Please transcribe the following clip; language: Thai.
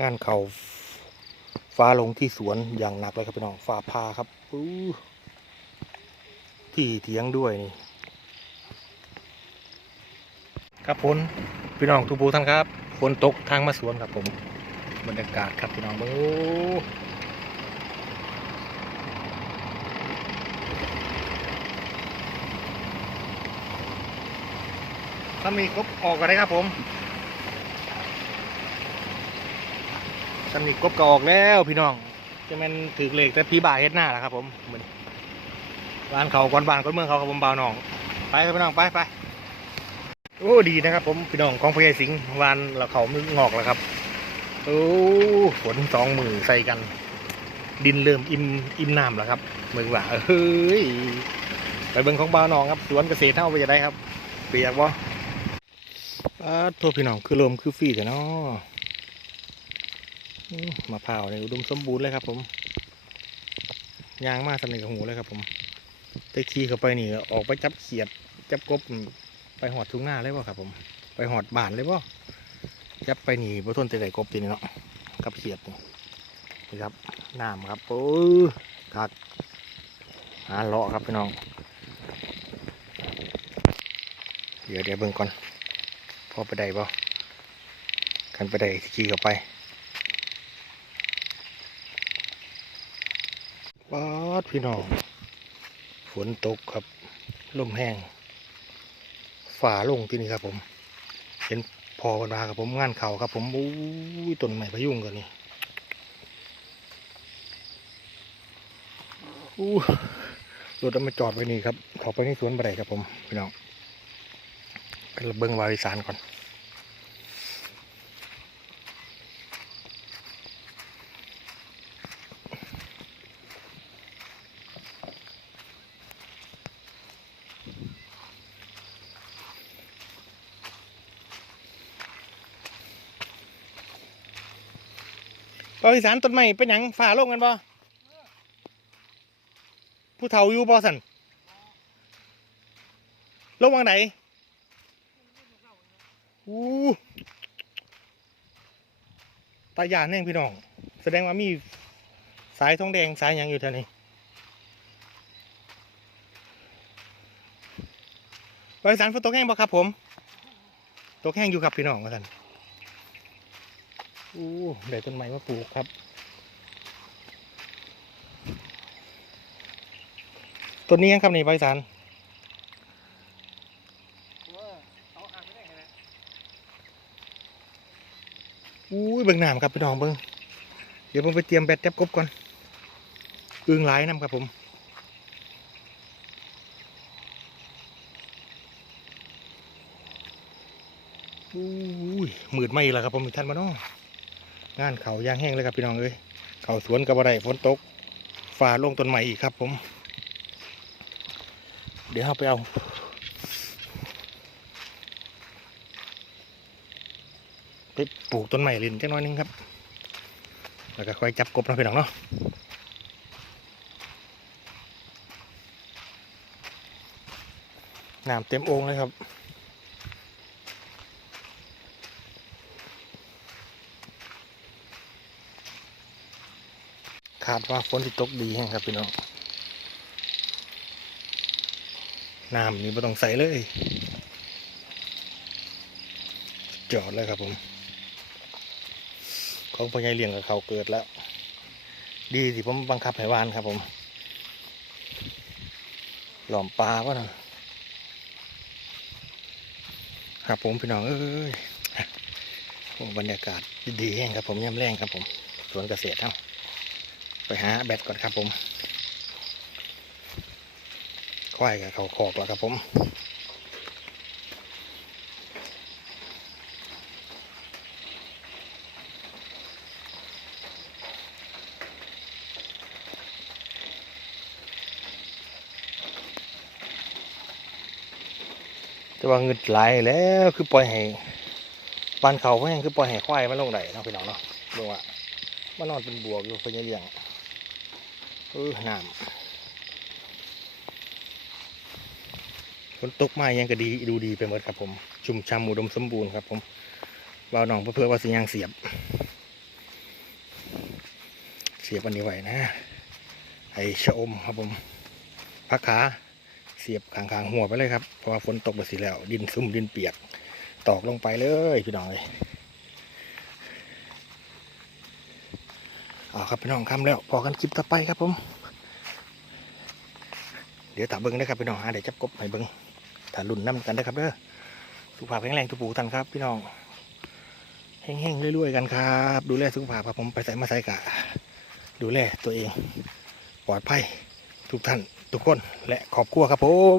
งานเขาฟ้าลงที่สวนอย่างหนักเลยครับพี่น้องฟ้าพาครับที่เถียงด้วยนี่ครับฝนพี่น้องทุกผู้ท่านครับฝนตกทางมาสวนครับผมบรรยากาศครับพี่น้องเบ้ถ้ามีครบออกกันได้ครับผม ถ้ามีครบก็ออกแล้วพี่น้อง จะม่นถือเหล็กแต่พี่บ่าเฮ็ดหน้าแหละครับผมเหมือนบ้านเขาก้อนบ้านก้อนเมืองเขาครับผมเบาวหนอง ไปครับพี่น้องไปไปโอ้ดีนะครับผมพี่น้องของพญาสิงห์วานเราเขามึงงอกแล้วครับโอ้ฝนสองมือใส่กัน ดินเริ่มอิ่มอิ่มน้ำแล้วครับมึงว่าเฮ้ยไปเบิ่งของบ่าวหนองครับสวนเกษตรเท่าไปจะได้ครับเปียกวะอ่าโทษพี่น้องคือลมคือฟีแต่เนาะอื้อ มะพร้าวเนี่ยอุดมสมบูรณ์เลยครับ ผมยางมากสำเร็จกับหูเลยครับ ผมต่ขี่เข้าไปนี่ออกไปจับเขียด จับกบไปหอดทุ่งหน้าเลยป่ะครับ ผม ไปหอดบานเลยป่ะจับไปหนีบ่ทนแต่ไก่กบทีนี้เนาะกับเขียดนี่ครับน้ำครับโอ้ยคักหาเลาะครับพี่น้อง เดี๋ยวเดี๋ยวเบิ่งก่อนพอไปได้ป่ะกันไปได้ที่ขี่เข้าไป ป๊าดพี่น้อง ฝนตกครับ ลมแห้ง ฝ่าลงที่นี่ครับผม เห็นพอกันมาครับผมงานเขาครับผมอู้ยต้นไม้พะยุงกันนี่อู้รถเอามาจอดไว้นี่ครับขอไปในสวนบันไดครับผม พี่น้อง ไปเบิ้งวาริสานก่อน บริสานต้นไม้เป็นหยังฝ่าลงกันบ่ผู้เฒ่าอยู่บ่สันลงวางไหนอู้ตายานแน่งพี่น้อง แสดงว่ามีสายทองแดงสายหยังอยู่แถวนี้บริสานฝนตกแห้งบ่ครับผม ตกแห้งอยู่ครับพี่น้องว่าสัน อู้ได้ต้นไม้มาปลูกครับ ต้นนี้ยังครับนี่ใบสารอู้ยเบิ่งน้ำครับพี่น้องเบิ่งเดี๋ยวผมไปเตรียมแบตจับกบก่อนอึงหลายน้ำครับผมอู้ยมืดไม่ล้วครับผมท่านมาเนาะ งานเขายางแห้งเลยครับพี่น้องเอ้ยเขาสวนกับอะไรฝนตกฝ่าลงต้นใหม่อีกครับผม เดี๋ยวเราไปเอาไปปลูกต้นใหม่ลินจังน้อยนึงครับ แล้วก็ค่อยจับกบนะพี่น้องเนาะน้ำเต็มโอ่งเลยครับ คาดว่าฝนที่ตกดีแห้งครับพี่น้องน้ำนี่ไม่ต้องใส่เลย จอดเลยครับผม ของพ่อใหญ่เลี้ยงกับเขาเกิดแล้ว ดีสิผมบังคับให้วานครับผม หลอมปลาวะนะครับผมพี่น้องเอ้ยบรรยากาศดีแห้งครับผมย่ำแรงครับผม สวนเกษตรเท่า ไปหาแบตก่อนครับผมควายกับเขาขอกแล้วครับผมแต่ว่าเงินไหลายแล้วคือปล่อยให้ปานเขาแห้งคือปล่อยให้ควายมันลงไหลเนาะพี่น้องเนาะดูว่ามันนอนเป็นบวกอยู่เพื่อจะเลี้ยง เออน้ำฝนตกมายังก็ดีดูดีไปหมดครับผม ชุ่มช่ำอุดมสมบูรณ์ครับผมวาวหนองเพื่อว่าสิยังเสียบ เสียบอันนี้ไว้นะ ไอชะอมครับผมพักขาเสียบขางๆหัวไปเลยครับ เพราะว่าฝนตกไปสิแล้ว ดินซุ่มดินเปียก ตอกลงไปเลยพี่น้องเลย เอาครับพี่น้องคำแล้วพอกันคลิปต่อไปครับผม เดี๋ยวตาเบิ้งนะครับพี่น้องหาเดี๋ยวจับกบให้เบิ้งถ้ารุ่นน้ำกันนะครับเด้อสุขภาพแข็งแรงทุกผู้ท่านครับ พี่น้องแห้งๆเรื่อยๆกันครับ ดูแลสุขภาพครับผมไปใส่มาใส่กะ ดูแลตัวเอง ปลอดภัยทุกท่านทุกคนและขอบครัวครับผม